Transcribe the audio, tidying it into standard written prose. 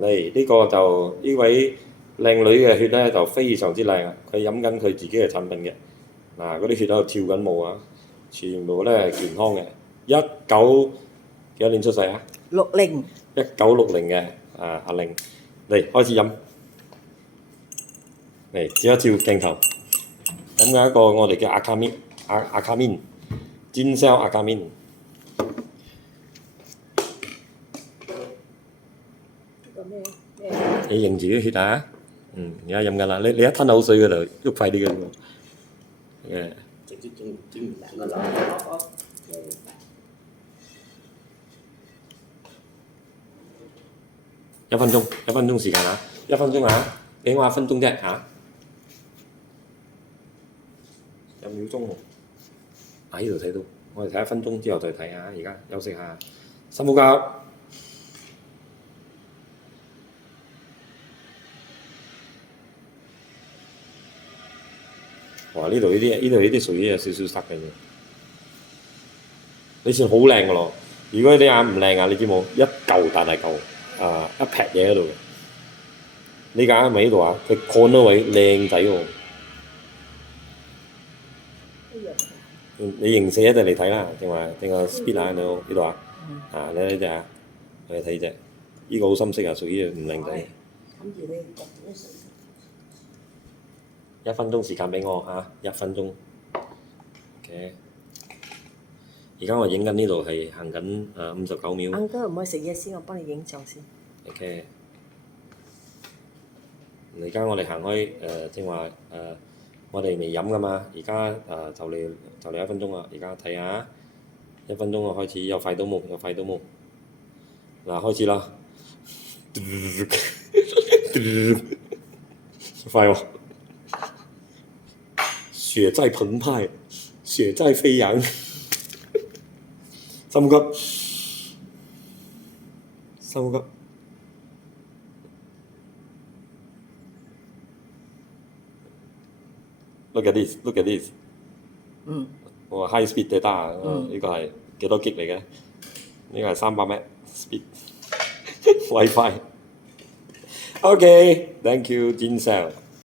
嚟呢個就呢位靚女嘅血咧就非常之靚啊！佢飲緊佢自己嘅產品嘅，嗱嗰啲血喺度跳緊舞啊，全部咧健康嘅。幾多年出世啊60。1960嘅阿玲，嚟開始飲，嚟照一照鏡頭，飲緊一個我哋嘅阿卡面煎燒阿卡面。你認住啲血啊！而家飲緊啦，你一吞口水嘅就喐快啲嘅喎。嘅。直接整完兩個啦。1分鐘時間啊！1分鐘啊！俾我1分鐘啫嚇。1秒鐘喎。呢度睇到，我哋睇1分鐘之後再睇下，而家休息下，深呼吸。哇！呢度呢啲屬於有少少塞嘅啫。你算好靚嘅咯。如果你眼唔靚啊，你知冇？一嚿大嚿一撇嘢喺度嘅。你眼咪呢度啊？佢 corner 位靚仔喎。你認死一隻嚟睇啦，定話 speed 啊？呢度啊？你睇呢隻啊？我哋睇隻，呢個好深色啊，屬於唔靚仔。1分鐘時間俾我嚇，1分鐘。OK。而家我影緊呢度係行緊59秒。Uncle 唔可以食嘢先，我幫你影相先。OK。而家我哋行開正話我哋未飲噶嘛，而家就嚟1分鐘啦，而家睇下1分鐘啊開始有快到冇？嗱開始啦，快喎！血在澎湃，血在飛揚，深呼吸。Look at this。我 high speed data 呢個係幾多 G 嚟嘅？呢個係300 speed WiFi。OK，thank you，Jin Sell。